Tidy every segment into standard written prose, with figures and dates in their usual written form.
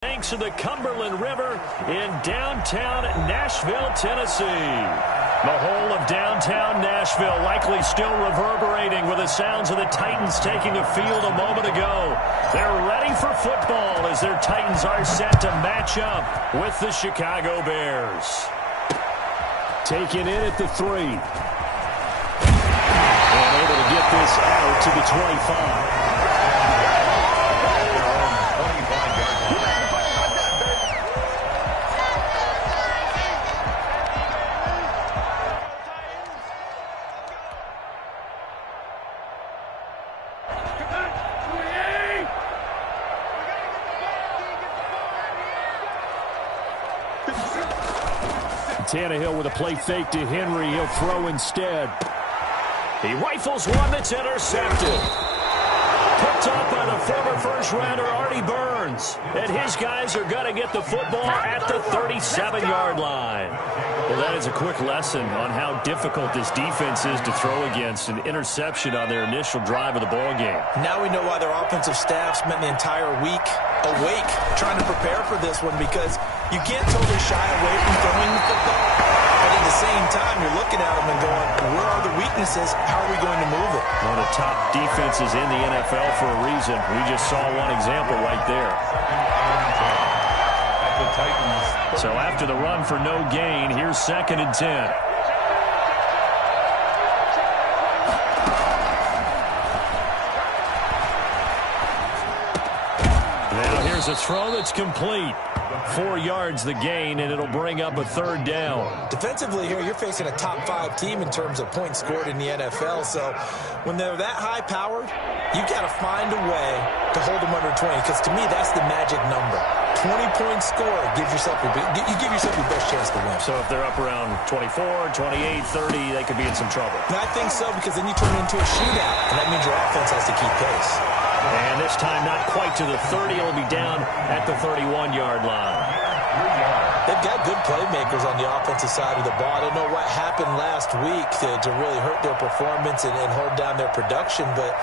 Banks of the Cumberland River in downtown Nashville, Tennessee. The whole of downtown Nashville likely still reverberating with the sounds of the Titans taking a field a moment ago. They're ready for football as their Titans are set to match up with the Chicago Bears. Taken in at the 3. And able to get this out to the 25. Tannehill with a play fake to Henry. He'll throw instead. He rifles one that's intercepted. Picked up by the former first-rounder Artie Burns. And his guys are going to get the football at the 37-yard line. Well, that is a quick lesson on how difficult this defense is to throw against. An interception on their initial drive of the ballgame. Now we know why their offensive staff spent the entire week awake trying to prepare for this one, because you can't totally shy away from throwing the football, but at the same time you're looking at them and going, where are the weaknesses? How are we going to move it? One of the top defenses in the NFL for a reason. We just saw one example right there. So after the run for no gain, here's 2nd and 10. There's a throw that's complete. 4 yards the gain, and it'll bring up a 3rd down. Defensively here, you're facing a top 5 team in terms of points scored in the NFL. So when they're that high-powered, you got to find a way to hold them under 20, because to me, that's the magic number. 20-point score gives yourself you give yourself your best chance to win. So if they're up around 24, 28, 30, they could be in some trouble. And I think so, because then you turn it into a shootout, and that means your offense has to keep pace. And this time not quite to the 30. It'll be down at the 31-yard line. They've got good playmakers on the offensive side of the ball. I don't know what happened last week to really hurt their performance and hold down their production, but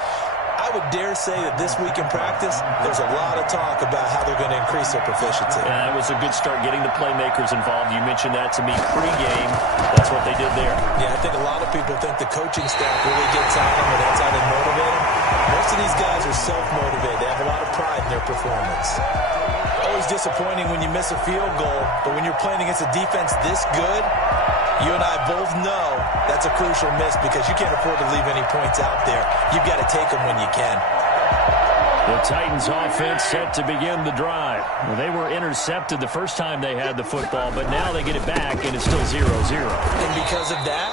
I would dare say that this week in practice, there's a lot of talk about how they're going to increase their proficiency. Yeah, it was a good start getting the playmakers involved. You mentioned that to me pregame. That's what they did there. Yeah, I think a lot of people think the coaching staff really gets on them, or that's how they motivate them. Most of these guys are self-motivated. They have a lot of pride in their performance. Always disappointing when you miss a field goal, but when you're playing against a defense this good, you and I both know that's a crucial miss, because you can't afford to leave any points out there. You've got to take them when you can. The Titans offense set to begin the drive. Well, they were intercepted the first time they had the football, but now they get it back, and it's still 0-0. And because of that,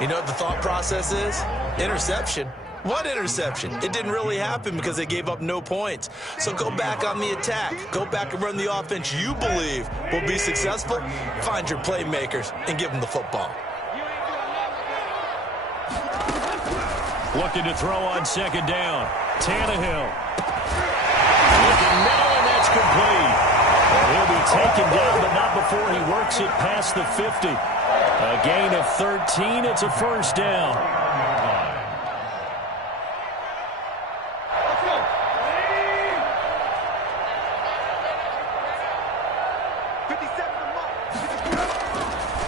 you know what the thought process is? Interception. What interception? It didn't really happen because they gave up no points. So go back on the attack. Go back and run the offense you believe will be successful. Find your playmakers and give them the football. Looking to throw on 2nd down. Tannehill. Looking middle, and that's complete. And he'll be taken down, but not before he works it past the 50. A gain of 13. It's a 1st down.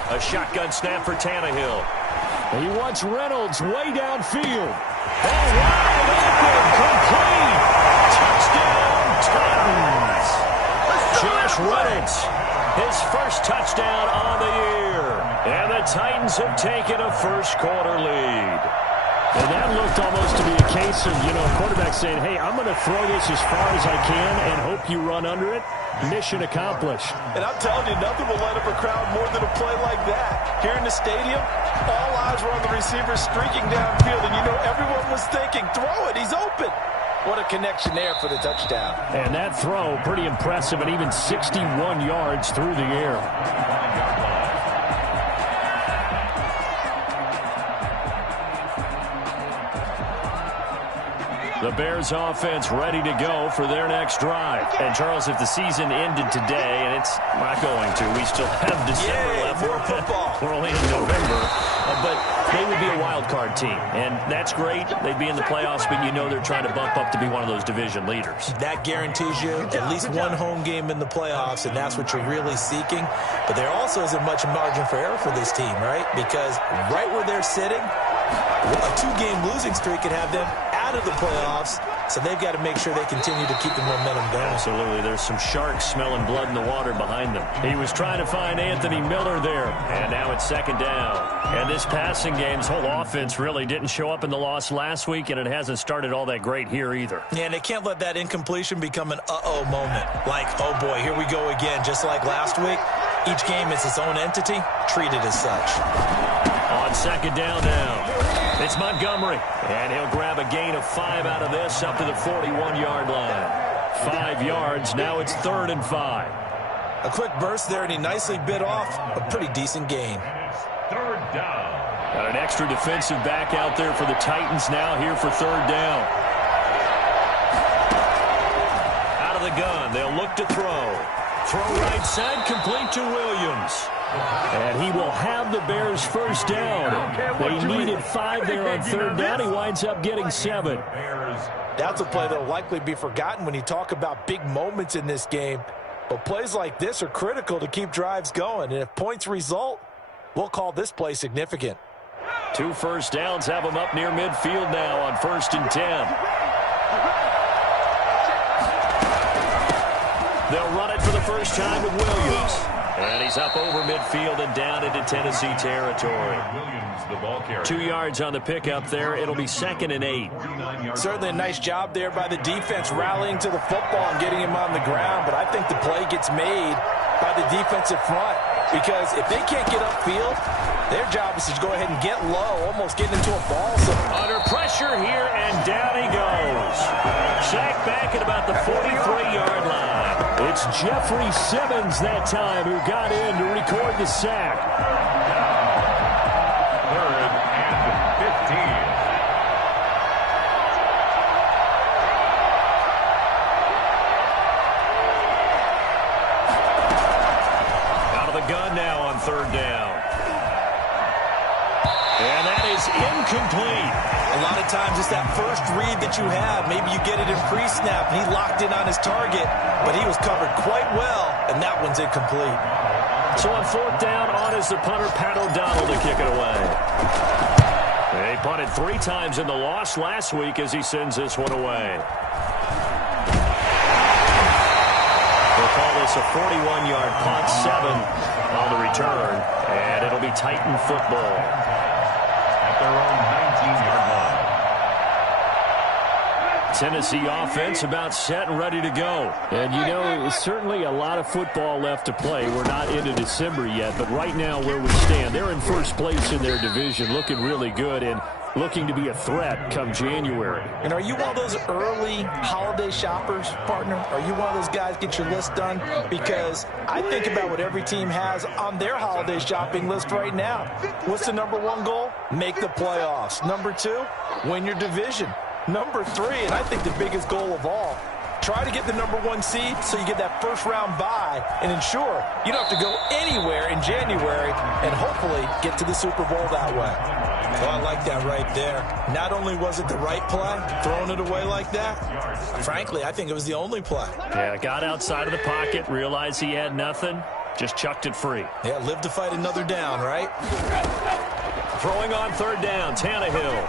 A shotgun snap for Tannehill. He wants Reynolds way downfield. Ball wide open, complete. Touchdown, Titans. Josh Reynolds, his first touchdown on the year. And the Titans have taken a first-quarter lead. And that looked almost to be a case of, a quarterback saying, hey, I'm going to throw this as far as I can and hope you run under it. Mission accomplished. And I'm telling you, nothing will light up a crowd more than a play like that. Here in the stadium, all eyes were on the receiver streaking downfield, and everyone was thinking, throw it, he's open. What a connection there for the touchdown. And that throw, pretty impressive, and even 61 yards through the air. The Bears offense ready to go for their next drive. And, Charles, if the season ended today, and it's not going to, we still have December left. More football. We're only in November. But they would be a wild card team, and that's great. They'd be in the playoffs, but you know they're trying to bump up to be one of those division leaders. That guarantees you at least one home game in the playoffs, and that's what you're really seeking. But there also isn't much margin for error for this team, right? Because right where they're sitting, a 2-game losing streak could have them out of the playoffs, so they've got to make sure they continue to keep the momentum going. Absolutely. There's some sharks smelling blood in the water behind them. He was trying to find Anthony Miller there, and now it's second down. And this passing game's whole offense really didn't show up in the loss last week, and it hasn't started all that great here either. Yeah, and they can't let that incompletion become an uh-oh moment. Like, oh boy, here we go again. Just like last week, each game is its own entity, treated as such. On second down now, it's Montgomery, and he'll grab a gain of 5 out of this up to the 41-yard line. 5 yards, now it's 3rd and 5. A quick burst there, and he nicely bit off a pretty decent gain. 3rd down. Got an extra defensive back out there for the Titans now here for 3rd down. Out of the gun, they'll look to throw. Throw right side, complete to Williams. And he will have the Bears first down. They needed 5 there on 3rd down. He winds up getting 7. That's a play that will likely be forgotten when you talk about big moments in this game. But plays like this are critical to keep drives going. And if points result, we'll call this play significant. 2 first downs have him up near midfield now on 1st and 10. They'll run it for the first time with Williams. And he's up over midfield and down into Tennessee territory. 2 yards on the pickup there. It'll be 2nd and 8. Certainly a nice job there by the defense rallying to the football and getting him on the ground. But I think the play gets made by the defensive front. Because if they can't get upfield, their job is to go ahead and get low, almost getting into a ball zone. Under pressure here, and down he goes. Sacked back at about the 43-yard line. It's Jeffrey Simmons that time who got in to record the sack. 3rd and 15. Gun now on 3rd down. And that is incomplete. A lot of times it's that first read that you have. Maybe you get it in pre-snap, and he locked in on his target, but he was covered quite well, and that one's incomplete. So on 4th down, on is the punter, Pat O'Donnell, to kick it away. They punted 3 times in the loss last week as he sends this one away. They'll call this a 41-yard punt, 7 on the return, and it'll be Titan football. At their own 19-yard line. Tennessee offense about set and ready to go. And, you know, certainly a lot of football left to play. We're not into December yet, but right now where we stand, they're in first place in their division, looking really good and looking to be a threat come January. And are you one of those early holiday shoppers, partner? Are you one of those guys get your list done? Because I think about what every team has on their holiday shopping list right now. What's the #1 goal? Make the playoffs. #2, win your division. #3, and I think the biggest goal of all, try to get the #1 seed so you get that first-round bye and ensure you don't have to go anywhere in January and hopefully get to the Super Bowl that way. Well, I like that right there. Not only was it the right play, throwing it away like that, frankly, I think it was the only play. Yeah, got outside of the pocket, realized he had nothing, just chucked it free. Yeah, live to fight another down, right? Throwing on 3rd down, Tannehill.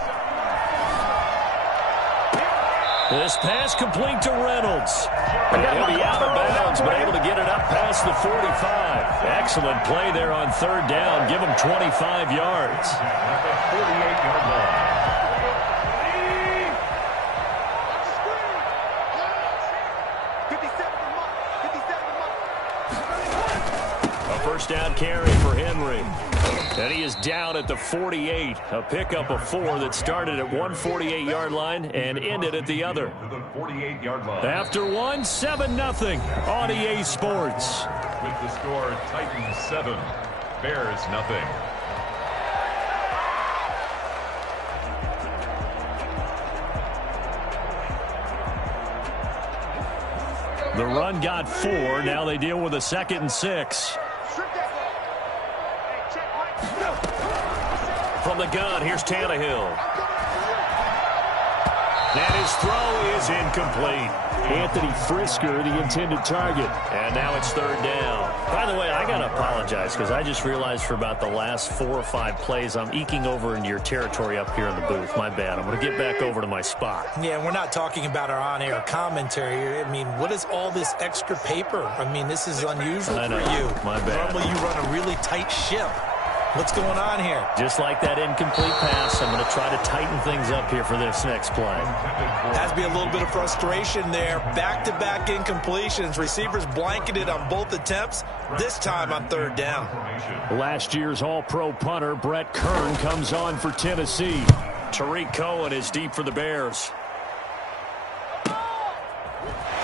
This pass complete to Reynolds. He'll be out of bounds, but able to get it up past the 45. Excellent play there on 3rd down. Give him 25 yards. 48-yard line. A first down carry for Henry. And he is down at the 48. A pickup of 4 that started at one 48-yard line and ended at the other. After one, 7-0 on EA Sports. With the score, Titans 7, Bears 0. The run got 4. Now they deal with a 2nd and 6. from the gun. Here's Tannehill. And his throw is incomplete. Anthony Frisker, the intended target. And now it's third down. By the way, I got to apologize because I just realized for about the last 4 or 5 plays, I'm eking over into your territory up here in the booth. My bad. I'm going to get back over to my spot. Yeah, we're not talking about our on-air commentary. I mean, what is all this extra paper? I mean, this is unusual for you. My bad. Normally you run a really tight ship. What's going on here? Just like that incomplete pass, I'm going to try to tighten things up here for this next play. Has to be a little bit of frustration there. Back-to-back incompletions. Receivers blanketed on both attempts, this time on third down. Last year's All-Pro punter, Brett Kern, comes on for Tennessee. Tariq Cohen is deep for the Bears.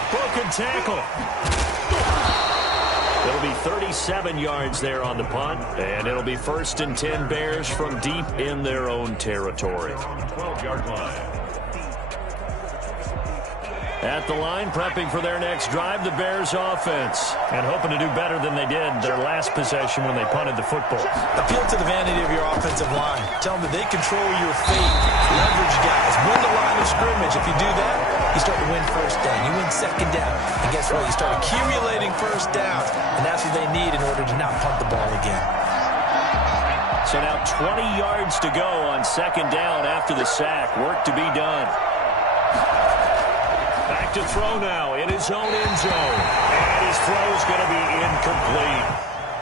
Broken tackle. It'll be 37 yards there on the punt, and it'll be 1st and 10 Bears from deep in their own territory. 12-yard line. At the line, prepping for their next drive, the Bears offense, and hoping to do better than they did their last possession when they punted the football. Appeal to the vanity of your offensive line. Tell them that they control your fate. Leverage guys. Win the line of scrimmage. If you do that, you start to win first down. You win second down. And guess what? You start accumulating first downs, and that's what they need in order to not punt the ball again. So now 20 yards to go on second down after the sack. Work to be done. Back to throw now in his own end zone. And his throw is going to be incomplete.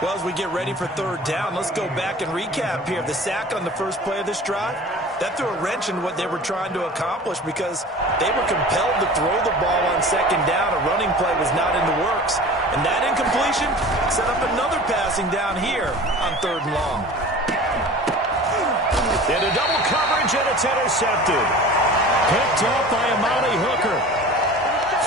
Well, as we get ready for third down, let's go back and recap here. The sack on the first play of this drive, that threw a wrench in what they were trying to accomplish because they were compelled to throw the ball on second down. A running play was not in the works. And that incompletion set up another passing down here on third and long. Into double coverage, and it's intercepted. Picked up by Amani Hooker.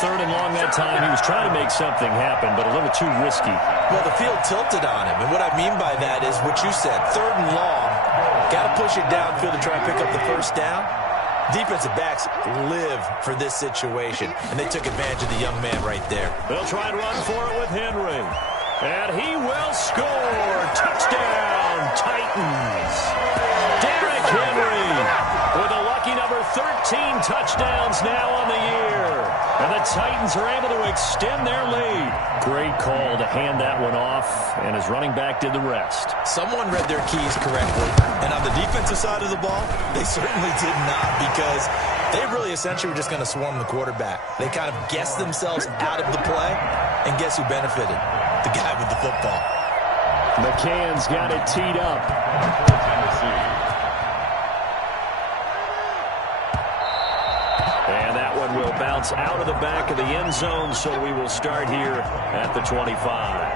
Third and long that time. He was trying to make something happen, but a little too risky. Well, the field tilted on him, and what I mean by that is what you said. Third and long, got to push it downfield to try and pick up the first down. Defensive backs live for this situation, and they took advantage of the young man right there. They'll try and run for it with Henry. And he will score. Touchdown, Titans. Derrick Henry with a lucky number 13 touchdowns now on the year. And the Titans are able to extend their lead. Great call to hand that one off, and his running back did the rest. Someone read their keys correctly. And on the defensive side of the ball, they certainly did not, because they really essentially were just going to swarm the quarterback. They kind of guessed themselves out of the play, and guess who benefited? The guy with the football. McCann's got it teed up. And that one will bounce out of the back of the end zone, so we will start here at the 25.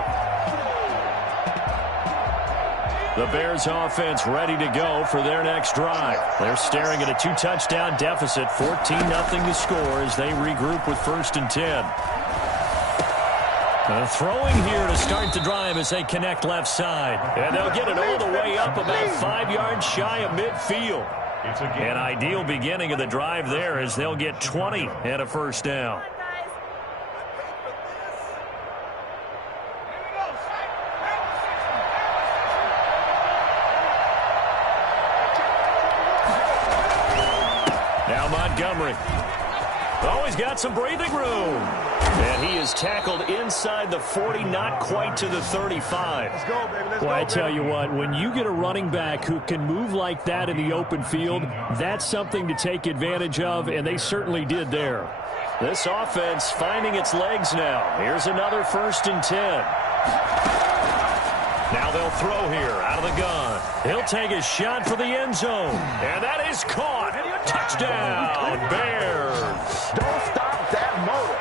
The Bears offense ready to go for their next drive. They're staring at a 2-touchdown deficit, 14-0 to score as they regroup with 1st and 10. Throwing here to start the drive as they connect left side. And they'll get it all the way up about 5 yards shy of midfield. An ideal beginning of the drive there as they'll get 20 and a first down. Now Montgomery. Oh, he's got some breathing room. And he is tackled inside the 40, not quite to the 35. Let's go, baby. Well, I tell you what, when you get a running back who can move like that in the open field, that's something to take advantage of, and they certainly did there. This offense finding its legs now. Here's another 1st and 10. Now they'll throw here out of the gun. He'll take a shot for the end zone. And that is caught. Touchdown, Bears. Don't stop that motor.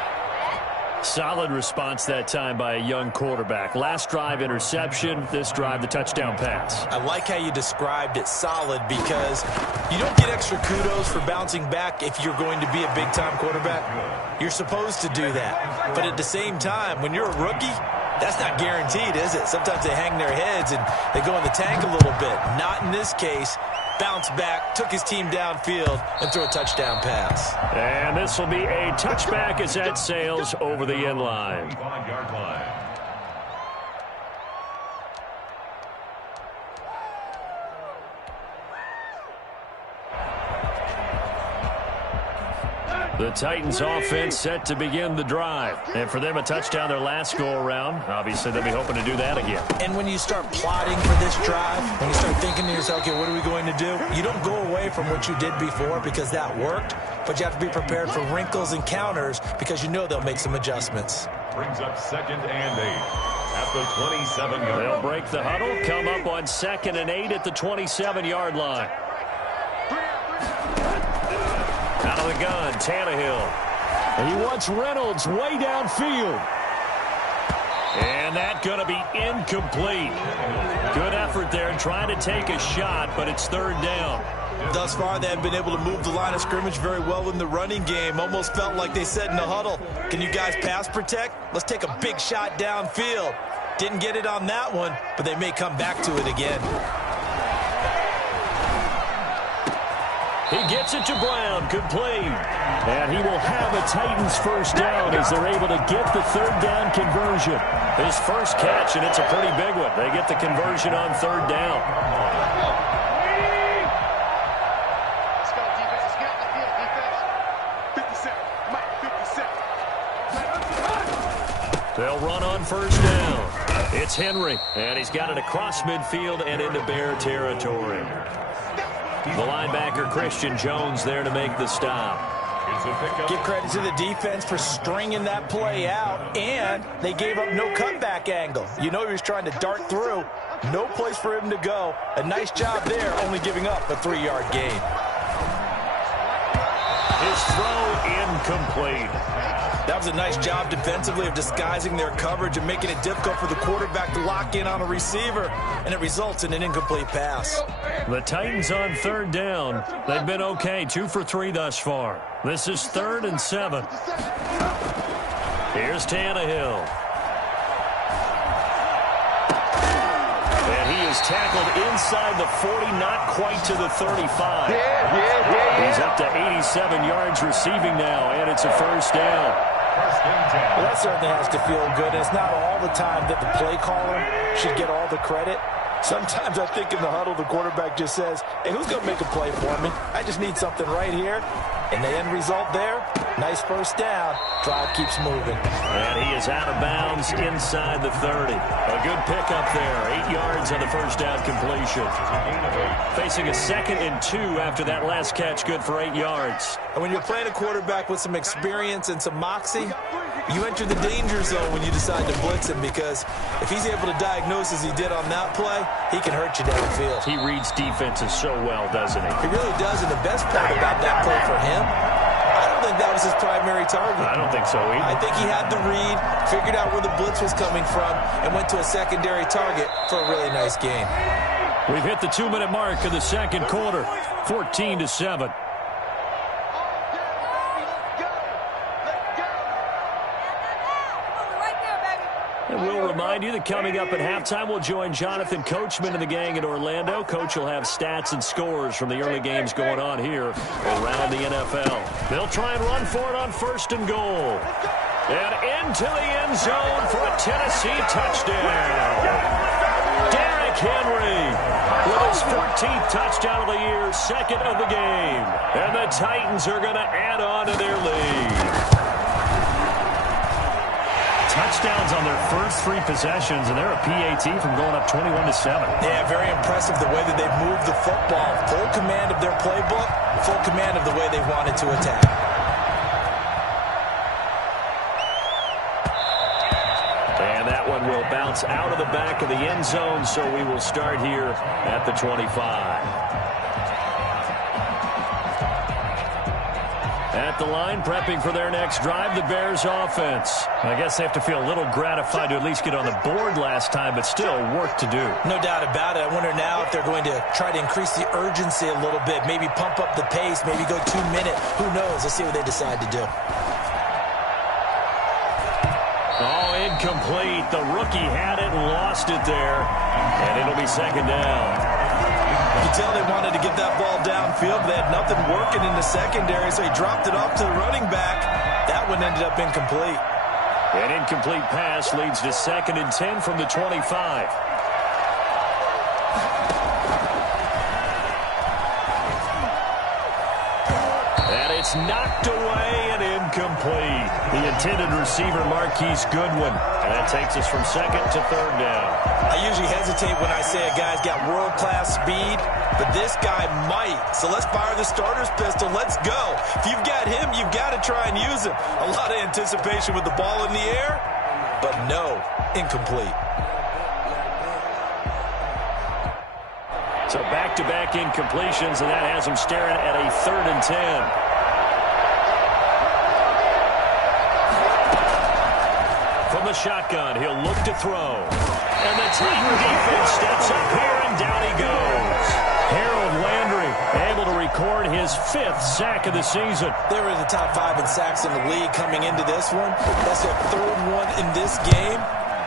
Solid response that time by a young quarterback. Last drive, interception. This drive, the touchdown pass. I like how you described it, solid, because you don't get extra kudos for bouncing back if you're going to be a big-time quarterback. You're supposed to do that. But at the same time, when you're a rookie, that's not guaranteed, is it? Sometimes they hang their heads and they go in the tank a little bit. Not in this case. Bounced back, took his team downfield, and threw a touchdown pass. And this will be a touchback as that sails over the end line. 5-yard line. The Titans offense set to begin the drive. And for them, a touchdown their last go-around. Obviously, they'll be hoping to do that again. And when you start plotting for this drive, when you start thinking to yourself, okay, what are we going to do? You don't go away from what you did before because that worked, but you have to be prepared for wrinkles and counters because you know they'll make some adjustments. Brings up 2nd and 8 at the 27-yard line. They'll break the huddle, come up on 2nd and 8 at the 27-yard line. Out of the gun, Tannehill. And he wants Reynolds way downfield. And that's going to be incomplete. Good effort there trying to take a shot, but it's 3rd down. Thus far, they have been able to move the line of scrimmage very well in the running game. Almost felt like they said in the huddle, can you guys pass protect? Let's take a big shot downfield. Didn't get it on that one, but they may come back to it again. He gets it to Brown, complete. And he will have a Titans first down as they're able to get the 3rd down conversion. His first catch, and it's a pretty big one. They get the conversion on 3rd down. Let's go, defense. Let's get out the field, defense. 57. Mike, 57. They'll run on first down. It's Henry, and he's got it across midfield and into Bear territory. The linebacker, Christian Jones, there to make the stop. Give credit to the defense for stringing that play out, and they gave up no cutback angle. You know he was trying to dart through. No place for him to go. A nice job there, only giving up a 3-yard gain. His throw incomplete. That was a nice job defensively of disguising their coverage and making it difficult for the quarterback to lock in on a receiver, and it results in an incomplete pass. The Titans on 3rd down. They've been okay, 2 for 3 thus far. This is 3rd and 7. Here's Tannehill. And he is tackled inside the 40, not quite to the 35. He's up to 87 yards receiving now, and it's a first down. Well, that certainly has to feel good. It's not all the time that the play caller should get all the credit. Sometimes I think in the huddle, the quarterback just says, hey, who's going to make a play for me? I just need something right here. And the end result there, nice first down. Drive keeps moving. And he is out of bounds inside the 30. A good pickup there. 8 yards on the first down completion. Facing a 2nd and 2 after that last catch, good for 8 yards. And when you're playing a quarterback with some experience and some moxie, you enter the danger zone when you decide to blitz him, because if he's able to diagnose as he did on that play, he can hurt you downfield. He reads defenses so well, doesn't he? He really does, and the best part about that play for him, I don't think that was his primary target. I don't think so either. I think he had the read, figured out where the blitz was coming from, and went to a secondary target for a really nice gain. We've hit the 2-minute mark of the 2nd quarter, 14-7. And we'll remind you that coming up at halftime, we'll join Jonathan Coachman and the gang in Orlando. Coach will have stats and scores from the early games going on here around the NFL. They'll try and run for it on 1st and goal. And into the end zone for a Tennessee touchdown. Derrick Henry with his 14th touchdown of the year, 2nd of the game. And the Titans are going to add on to their lead. Touchdowns on their first 3 possessions, and they're a PAT from going up 21-7. Yeah, very impressive the way that they've moved the football. Full command of their playbook, full command of the way they wanted to attack. And that one will bounce out of the back of the end zone, so we will start here at the 25. At the line, prepping for their next drive, the Bears offense. I guess they have to feel a little gratified to at least get on the board last time, but still work to do. No doubt about it. I wonder now if they're going to try to increase the urgency a little bit, maybe pump up the pace, maybe go 2-minute. Who knows? Let's see what they decide to do. Oh, incomplete. The rookie had it and lost it there, and it'll be 2nd down. You can tell they wanted to get that ball downfield. They had nothing working in the secondary, so he dropped it off to the running back. That one ended up incomplete. An incomplete pass leads to 2nd and 10 from the 25. It's knocked away and incomplete. The intended receiver, Marquise Goodwin. And that takes us from second to third down. I usually hesitate when I say a guy's got world-class speed, but this guy might. So let's fire the starter's pistol. Let's go. If you've got him, you've got to try and use him. A lot of anticipation with the ball in the air, but no, incomplete. So back-to-back incompletions, and that has him staring at a 3rd and 10. From the shotgun, he'll look to throw. And the Titan defense steps up here, and down he goes. Harold Landry able to record his 5th sack of the season. They were in the top 5 in sacks in the league coming into this one. That's their 3rd one in this game.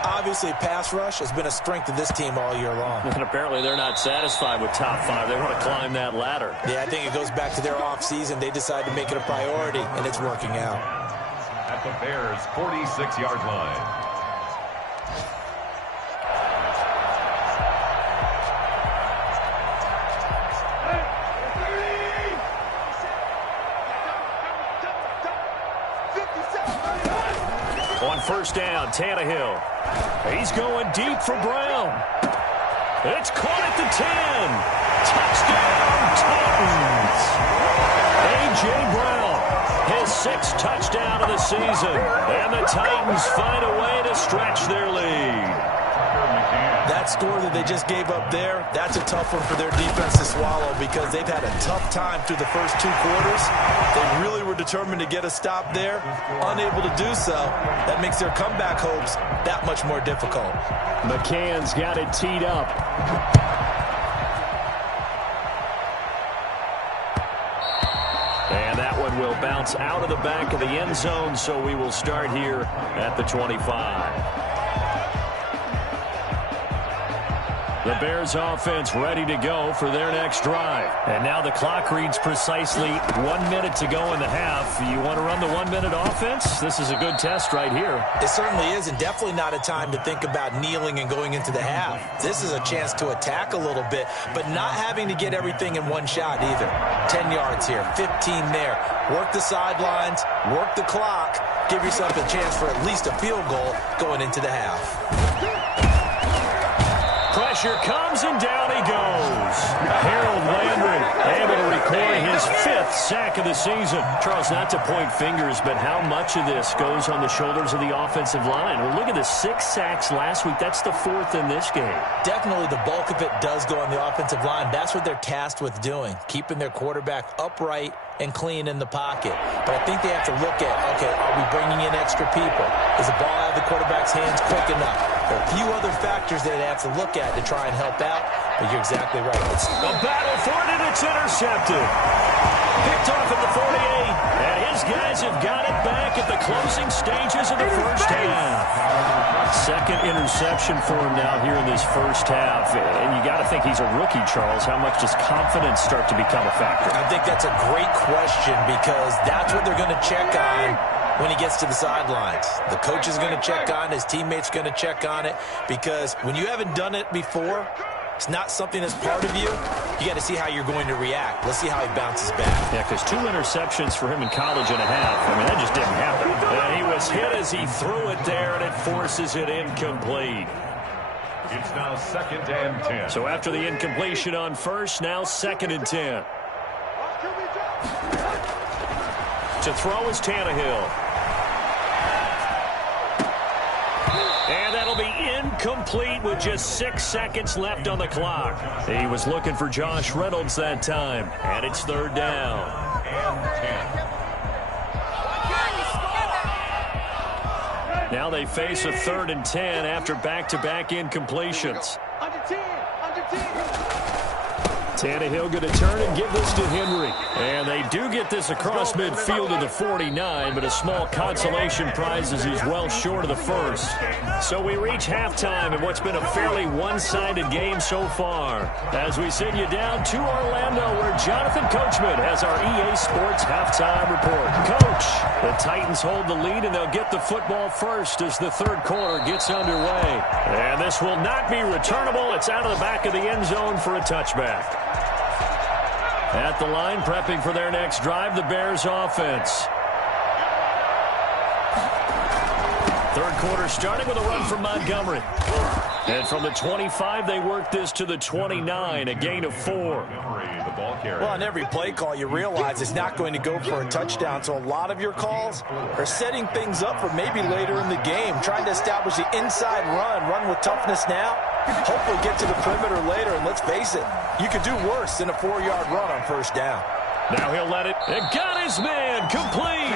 Obviously, pass rush has been a strength of this team all year long. And apparently they're not satisfied with top 5. They want to climb that ladder. Yeah, I think it goes back to their offseason. They decided to make it a priority, and it's working out. At the Bears' 46-yard line. On first down, Tannehill. He's going deep for Brown. It's caught at the 10. Touchdown, Titans. A.J. Brown, his 6th touchdown of the season. And the Titans find a way to stretch their lead. That score that they just gave up there, that's a tough one for their defense to swallow because they've had a tough time through the first 2 quarters. They really were determined to get a stop there, unable to do so. That makes their comeback hopes that much more difficult. McCann's got it teed up. And that one will bounce out of the back of the end zone, so we will start here at the 25. The Bears offense ready to go for their next drive. And now the clock reads precisely 1 minute to go in the half. You want to run the 1-minute offense? This is a good test right here. It certainly is, and definitely not a time to think about kneeling and going into the half. This is a chance to attack a little bit, but not having to get everything in one shot either. 10 yards here, 15 there. Work the sidelines, work the clock. Give yourself a chance for at least a field goal going into the half. Pressure comes, and down he goes. Harold Landry able to record his 5th sack of the season. Charles, not to point fingers, but how much of this goes on the shoulders of the offensive line? Well, look at the 6 sacks last week. That's the 4th in this game. Definitely the bulk of it does go on the offensive line. That's what they're tasked with doing, keeping their quarterback upright and clean in the pocket. But I think they have to look at, okay, are we bringing in extra people? Is the ball out of the quarterback's hands quick enough? There are a few other factors that they have to look at to try and help out, but you're exactly right. It's a battle for it, and it's intercepted. Picked off at the 48, and his guys have got it back at the closing stages of the first half. 2nd interception for him now here in this first half, and you got to think he's a rookie, Charles. How much does confidence start to become a factor? I think that's a great question because that's what they're going to check on when he gets to the sidelines. The coach is going to check on, his teammates going to check on it, because when you haven't done it before, it's not something that's part of you. You got to see how you're going to react. Let's see how he bounces back. Yeah, because 2 interceptions for him in college and a half. I mean, that just didn't happen. And he was hit as he threw it there, and it forces it incomplete. It's now 2nd and 10. So after the incompletion on first, now 2nd and 10. To throw is Tannehill. And that'll be incomplete with just 6 seconds left on the clock. He was looking for Josh Reynolds that time. And it's 3rd down. And 10. Now they face a 3rd and 10 after back-to-back incompletions. Under 10. Under 10. Tannehill going to turn and give this to Henry. And they do get this across midfield to the 49, but a small consolation prize as he's well short of the first. So we reach halftime in what's been a fairly one-sided game so far. As we send you down to Orlando, where Jonathan Coachman has our EA Sports halftime report. Coach, the Titans hold the lead, and they'll get the football first as the 3rd quarter gets underway. And this will not be returnable. It's out of the back of the end zone for a touchback. At the line, prepping for their next drive, the Bears offense. Third quarter starting with a run from Montgomery. And from the 25, they work this to the 29, a gain of 4. Well, on every play call, you realize it's not going to go for a touchdown, so a lot of your calls are setting things up for maybe later in the game, trying to establish the inside run with toughness now, hopefully get to the perimeter later, and let's face it, you could do worse than a 4-yard run on first down. Now he'll let it. And got his man complete.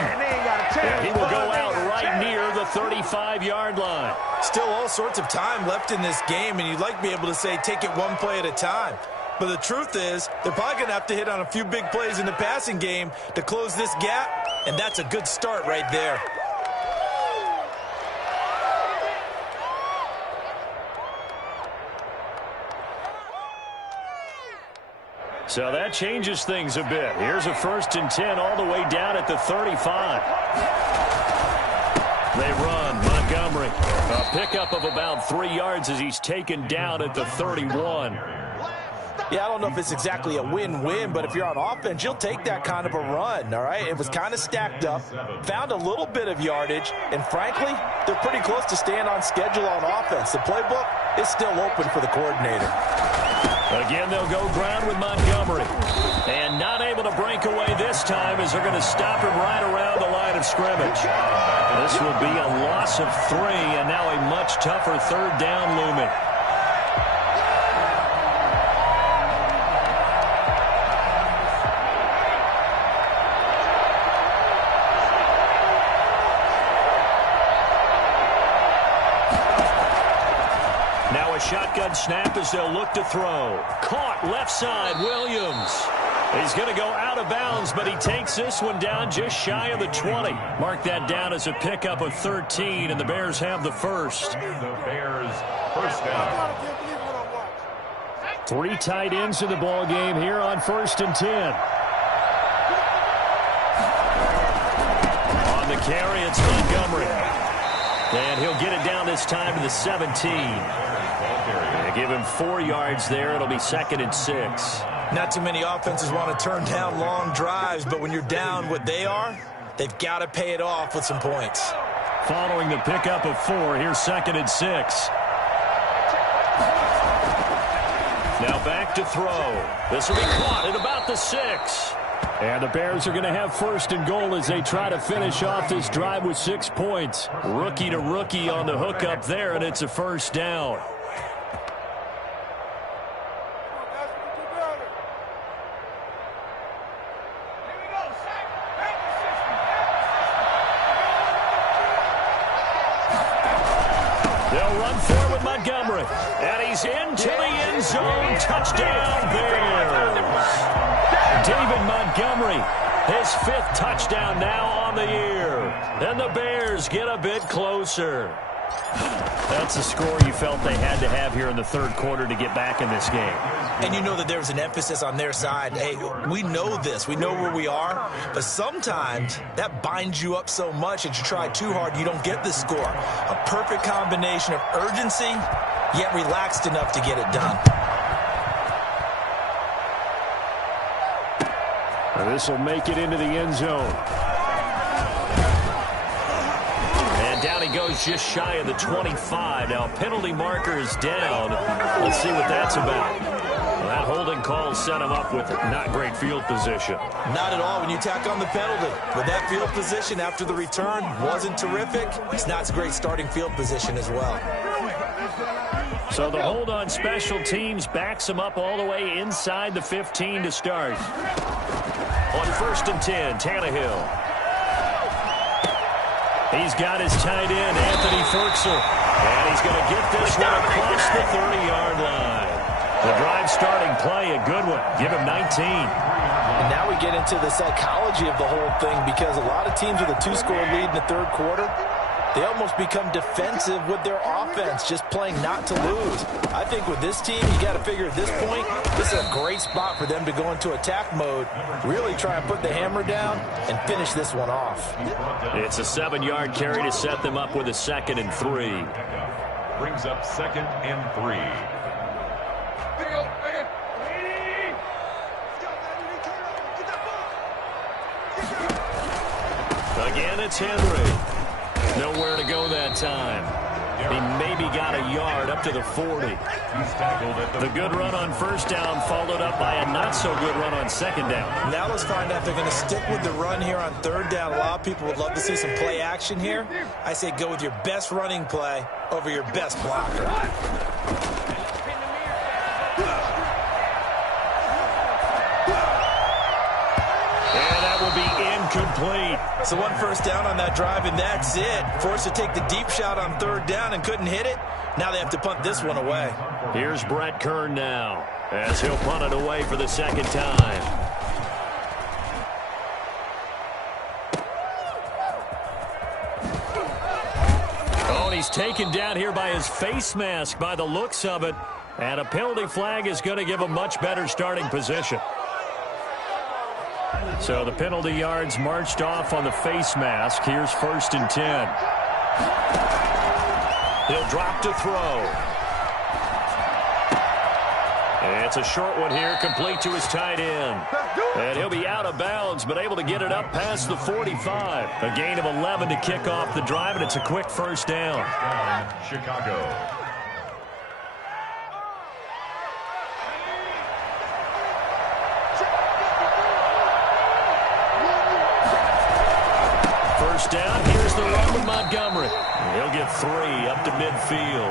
And he will go out right near the 35-yard line. Still all sorts of time left in this game, and you'd like to be able to say take it one play at a time. But the truth is, they're probably going to have to hit on a few big plays in the passing game to close this gap, and that's a good start right there. So that changes things a bit. Here's a 1st and 10 all the way down at the 35. They run. Montgomery. A pickup of about 3 yards as he's taken down at the 31. Yeah, I don't know if it's exactly a win-win, but if you're on offense, you'll take that kind of a run, all right? It was kind of stacked up, found a little bit of yardage, and frankly, they're pretty close to staying on schedule on offense. The playbook is still open for the coordinator. Again, they'll go ground with Montgomery. And not able to break away this time as they're going to stop him right around the line of scrimmage. This will be a loss of 3, and now a much tougher 3rd down looming. Now a shotgun snap as they'll look to throw. Caught left side, Williams. He's going to go out of bounds, but he takes this one down just shy of the 20. Mark that down as a pickup of 13, and the Bears have the first. The Bears first down. 3 tight ends in the ball game here on 1st and 10. On the carry, it's Montgomery. And he'll get it down this time to the 17. They give him 4 yards there. It'll be 2nd and 6. Not too many offenses want to turn down long drives, but when you're down what they are, they've got to pay it off with some points. Following the pickup of 4, here's 2nd and 6. Now back to throw. This will be caught at about the 6. And the Bears are going to have 1st and goal as they try to finish off this drive with 6 points. Rookie to rookie on the hook up there, and it's a 1st down. They'll run for it with Montgomery. And he's into the end zone. Touchdown, Bears. David Montgomery, his 5th touchdown now on the year. And the Bears get a bit closer. That's a score you felt they had to have here in the 3rd quarter to get back in this game. And you know that there was an emphasis on their side. Hey, we know this. We know where we are. But sometimes that binds you up so much that you try too hard, you don't get the score. A perfect combination of urgency, yet relaxed enough to get it done. This will make it into the end zone. And down he goes just shy of the 25. Now penalty marker is down. Let's see what that's about. Well, that holding call set him up with not great field position. Not at all when you tack on the penalty. But that field position after the return wasn't terrific. It's not a great starting field position as well. So the hold on special teams backs him up all the way inside the 15 to start. On 1st and 10, Tannehill. He's got his tight end, Anthony Ferguson. And he's going to get this one across the 30-yard line. The drive starting play, a good one. Give him 19. And now we get into the psychology of the whole thing, because a lot of teams with a 2-score lead in the 3rd quarter, they almost become defensive with their offense, just playing not to lose. I think with this team, you got to figure at this point, this is a great spot for them to go into attack mode, really try and put the hammer down and finish this one off. It's a 7-yard carry to set them up with a 2nd and 3. Brings up 2nd and 3. Again, it's Henry. Nowhere to go that time. He maybe got a yard up to the 40. The good run on first down followed up by a not-so-good run on second down. Now let's find out if they're going to stick with the run here on third down. A lot of people would love to see some play action here. I say go with your best running play over your best blocker. Incomplete. So one first down on that drive, and that's it. Forced to take the deep shot on third down and couldn't hit it. Now they have to punt this one away. Here's Brett Kern now, as he'll punt it away for the second time. Oh, and he's taken down here by his face mask by the looks of it. And a penalty flag is going to give a much better starting position. So the penalty yards marched off on the face mask. Here's 1st and 10. He'll drop to throw. It's a short one here, complete to his tight end. And he'll be out of bounds, but able to get it up past the 45. A gain of 11 to kick off the drive, and it's a quick first down. Chicago. First down, here's the run with Montgomery. He'll get 3 up to midfield.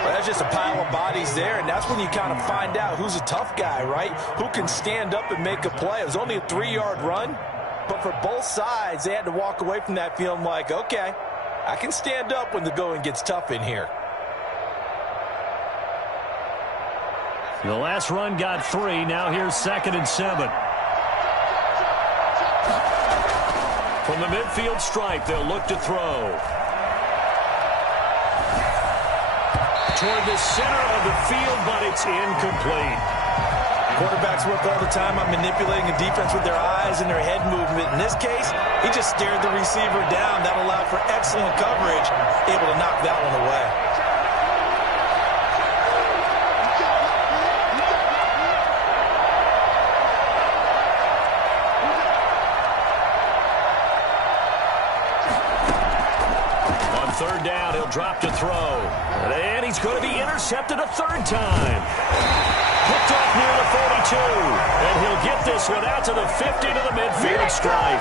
Well, that's just a pile of bodies there, and that's when you kind of find out who's a tough guy, right? Who can stand up and make a play. It was only a 3-yard run, but for both sides, they had to walk away from that feeling like, okay, I can stand up when the going gets tough in here. The last run got 3. Now here's 2nd and 7. From the midfield stripe, they'll look to throw. Toward the center of the field, but it's incomplete. Quarterbacks work all the time on manipulating a defense with their eyes and their head movement. In this case, he just stared the receiver down. That allowed for excellent coverage, able to knock that one away. Third down, he'll drop to throw. And he's going to be intercepted a 3rd time. Picked off near the 42. And he'll get this one out to the 50 to the midfield stripe.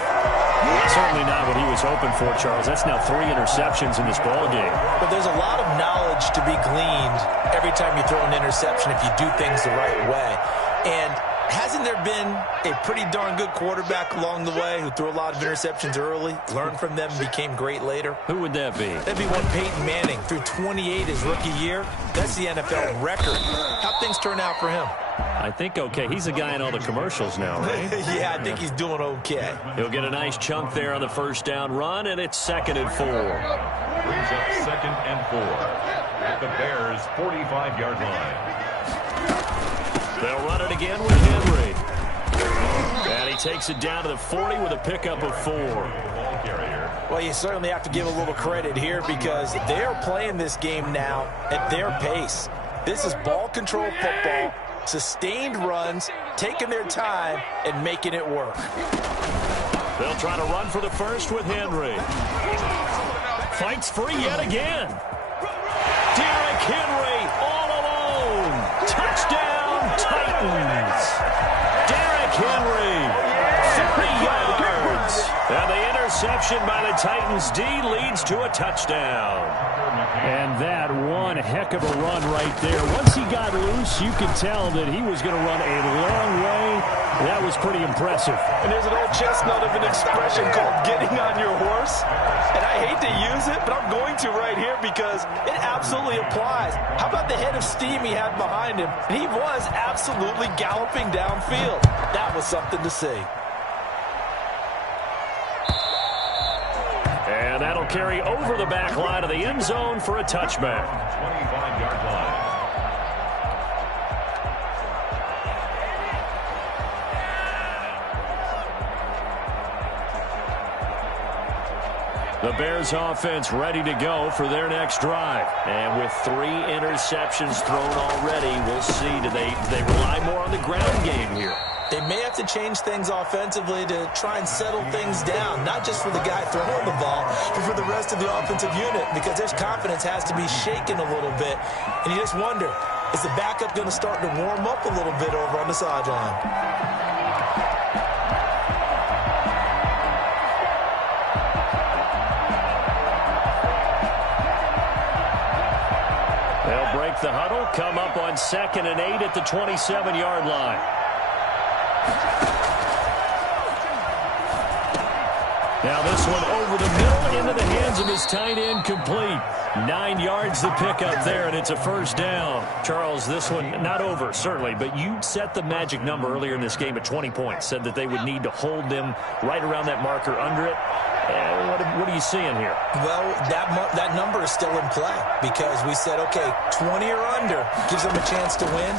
Certainly not what he was hoping for, Charles. That's now 3 interceptions in this ballgame. But there's a lot of knowledge to be gleaned every time you throw an interception if you do things the right way. And hasn't there been a pretty darn good quarterback along the way who threw a lot of interceptions early, learned from them, and became great later? Who would that be? That'd be one Peyton Manning. Threw 28 his rookie year. That's the NFL record. How'd things turn out for him? I think okay. He's a guy in all the commercials now, right? Yeah, I think he's doing okay. He'll get a nice chunk there on the first down run, and it's 2nd and 4. Brings up 2nd and 4 at the Bears' 45-yard line. They'll run it again with Henry. And he takes it down to the 40 with a pickup of 4. Well, you certainly have to give a little credit here because they are playing this game now at their pace. This is ball control football, sustained runs, taking their time, and making it work. They'll try to run for the first with Henry. Fights free yet again. Derrick Henry all alone. Touchdown, Titans. Derrick Henry, 30 yards. And the interception by the Titans D leads to a touchdown. And that one heck of a run right there. Once he got loose, you could tell that he was going to run a long way. That was pretty impressive. And there's an old chestnut of an expression called getting on your horse. And I hate to use it, but I'm going to right here because it absolutely applies. How about the head of steam he had behind him? He was absolutely galloping downfield. That was something to see. And that'll carry over the back line of the end zone for a touchback. 25-yard line. The Bears offense ready to go for their next drive. And with 3 interceptions thrown already, we'll see. Do they rely more on the ground game here? They may have to change things offensively to try and settle things down, not just for the guy throwing the ball, but for the rest of the offensive unit, because their confidence has to be shaken a little bit. And you just wonder, is the backup going to start to warm up a little bit over on the sideline? They'll break the huddle, come up on 2nd and 8 at the 27-yard line. Now this one over the middle into the hands of his tight end, complete. 9 yards the pickup there, and it's a first down. Charles, this one not over, certainly, but you set the magic number earlier in this game at 20 points. Said that they would need to hold them right around that marker under it. What are you seeing here? Well, that number is still in play because we said, okay, 20 or under gives them a chance to win.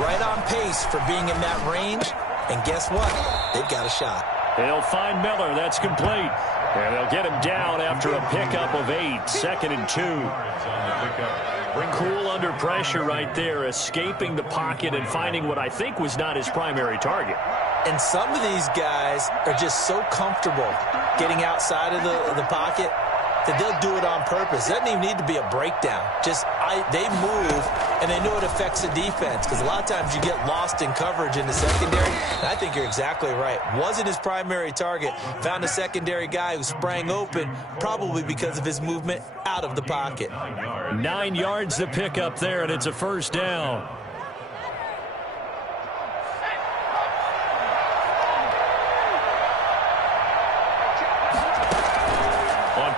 Right on pace for being in that range. And guess what? They've got a shot. They'll find Miller. That's complete. And they'll get him down after a pickup of 8. 2nd and 2. Cool under pressure right there, escaping the pocket and finding what I think was not his primary target. And some of these guys are just so comfortable getting outside of the pocket that they'll do it on purpose. It doesn't even need to be a breakdown. They move, and they know it affects the defense because a lot of times you get lost in coverage in the secondary, and I think you're exactly right. Wasn't his primary target. Found a secondary guy who sprang open, probably because of his movement out of the pocket. 9 yards to pick up there, and it's a first down.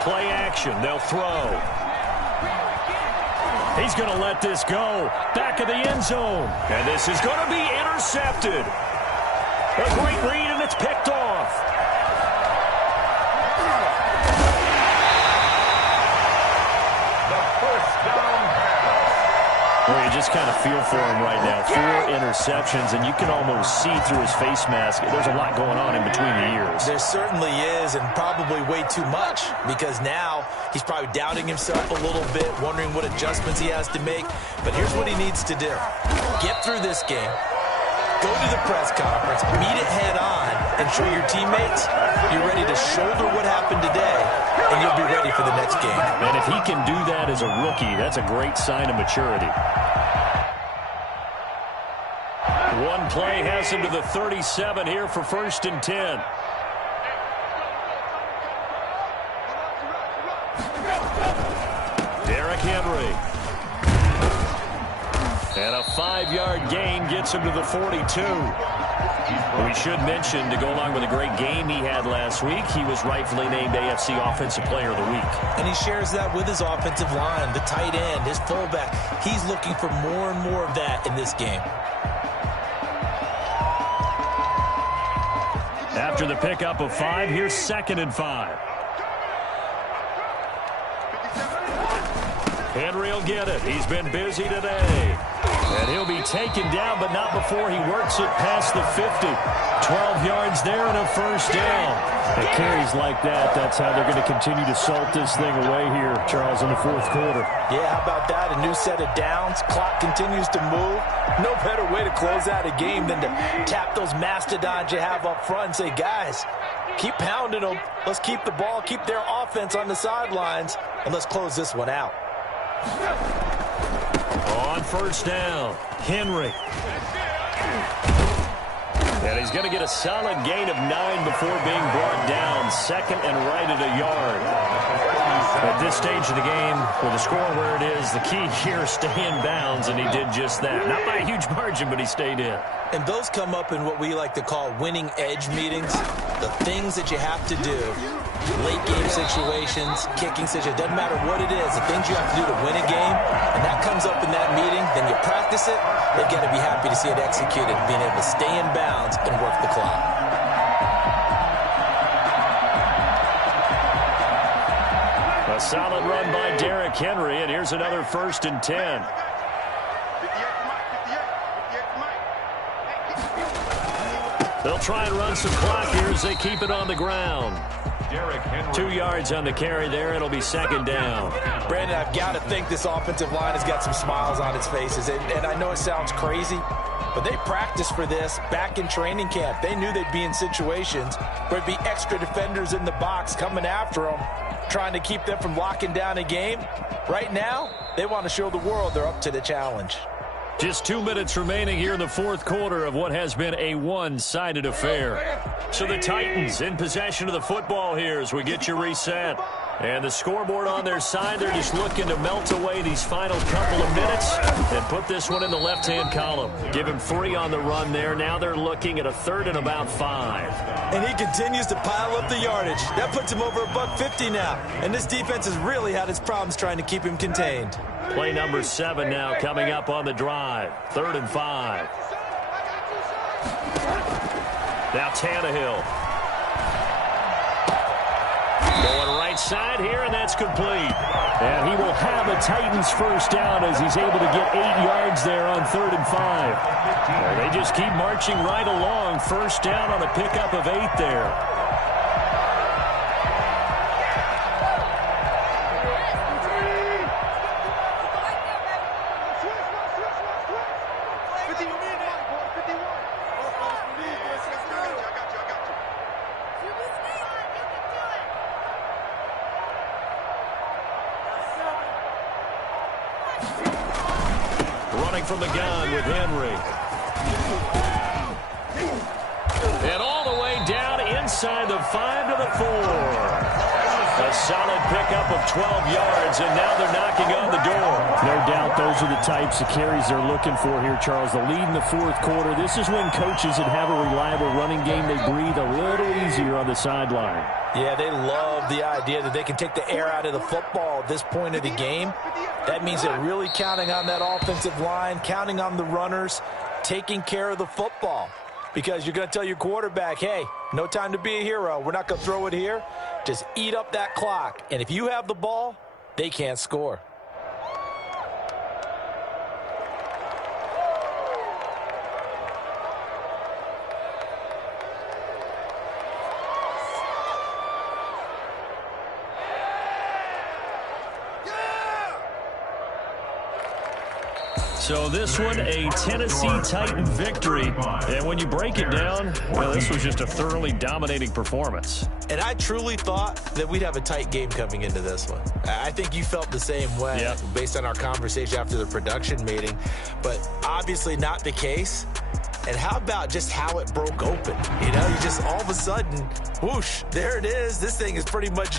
Play action. They'll throw. He's going to let this go. Back of the end zone. And this is going to be intercepted. A great read, and it's picked off. The first down pass. Well, you just kind of feel for him right now. 4 interceptions, and you can almost see through his face mask. There's a lot going on in between the ears. There certainly is, and probably way too much, because now he's probably doubting himself a little bit, wondering what adjustments he has to make. But here's what he needs to do. Get through this game. Go to the press conference, meet it head on, and show your teammates you're ready to shoulder what happened today, and you'll be ready for the next game. And if he can do that as a rookie, that's a great sign of maturity. One play has him to the 37 here for 1st and 10. Derrick Henry. And a 5-yard gain gets him to the 42. We should mention, to go along with a great game he had last week, he was rightfully named AFC Offensive Player of the Week. And he shares that with his offensive line, the tight end, his fullback. He's looking for more and more of that in this game. After the pickup of 5, here's 2nd and 5. Henry will get it. He's been busy today. And he'll be taken down, but not before he works it past the 50. 12 yards there and a first down. And carries like that, that's how they're going to continue to salt this thing away here, Charles, in the 4th quarter. Yeah, how about that? A new set of downs. Clock continues to move. No better way to close out a game than to tap those mastodons you have up front and say, guys, keep pounding them. Let's keep the ball, keep their offense on the sidelines, and let's close this one out. On first down, Henry. And he's going to get a solid gain of 9 before being brought down. 2nd and right at a yard. At this stage of the game, with the score where it is, the key here is stay in bounds, and he did just that. Not by a huge margin, but he stayed in. And those come up in what we like to call winning edge meetings. The things that you have to do, late game situations, kicking situations, doesn't matter what it is, the things you have to do to win a game, and that comes up in that meeting, then you practice it, they've got to be happy to see it executed, being able to stay in bounds and work the clock. A solid run by Derrick Henry, and here's another 1st and 10. They'll try and run some clock here as they keep it on the ground. 2 yards on the carry there. It'll be second down. Brandon, I've got to think this offensive line has got some smiles on its faces. And I know it sounds crazy, but they practiced for this back in training camp. They knew they'd be in situations where there'd be extra defenders in the box coming after them, trying to keep them from locking down a game. Right now, they want to show the world they're up to the challenge. Just 2 minutes remaining here in the fourth quarter of what has been a one-sided affair. So the Titans in possession of the football here as we get you reset. And the scoreboard on their side, they're just looking to melt away these final couple of minutes and put this one in the left-hand column. Give him 3 on the run there. Now they're looking at a 3rd and about 5. And he continues to pile up the yardage. That puts him over $150 now. And this defense has really had its problems trying to keep him contained. Play number 7 now coming up on the drive. 3rd and 5. Now Tannehill. Going right side here, and that's complete. And he will have a Titans first down as he's able to get 8 yards there on 3rd and 5. Well, they just keep marching right along. First down on a pickup of 8 there. From the gun with Henry. And all the way down inside the 5 to the 4. A solid pickup of 12 yards, and now they're knocking on the door. No doubt those are the types of carries they're looking for here, Charles. The lead in the fourth quarter. This is when coaches that have a reliable running game, they breathe a little easier on the sideline. Yeah, they love the idea that they can take the air out of the football at this point of the game. That means they're really counting on that offensive line, counting on the runners, taking care of the football. Because you're going to tell your quarterback, hey, no time to be a hero. We're not going to throw it here. Just eat up that clock. And if you have the ball, they can't score. So this one, a Tennessee Titan victory. And when you break it down, well, this was just a thoroughly dominating performance. And I truly thought that we'd have a tight game coming into this one. I think you felt the same way based on our conversation after the production meeting. But obviously not the case. And how about just how it broke open? You know, you just all of a sudden, whoosh, there it is. This thing is pretty much